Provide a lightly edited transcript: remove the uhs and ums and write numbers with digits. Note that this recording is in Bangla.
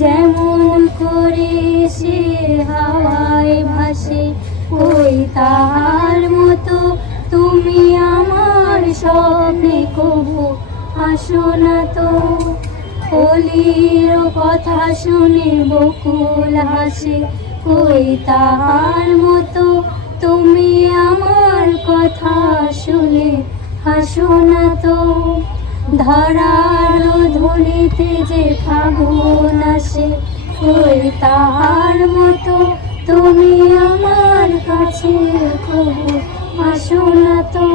যেমন করে সে হাওয়ায় ভাসে, ওই তাহার মতো তুমি আমার স্বপ্নে কবু আসো না তো। কলির কথা শুনে বকুল হাসে, ওই তাহার মতো তুমি আমার কথা শুনে হাসো না তো। ধরার ধুলিতে যে ফাগুন আসে, ওই তাহার মতো তুমি আমার কাছে কবু আসো না তো।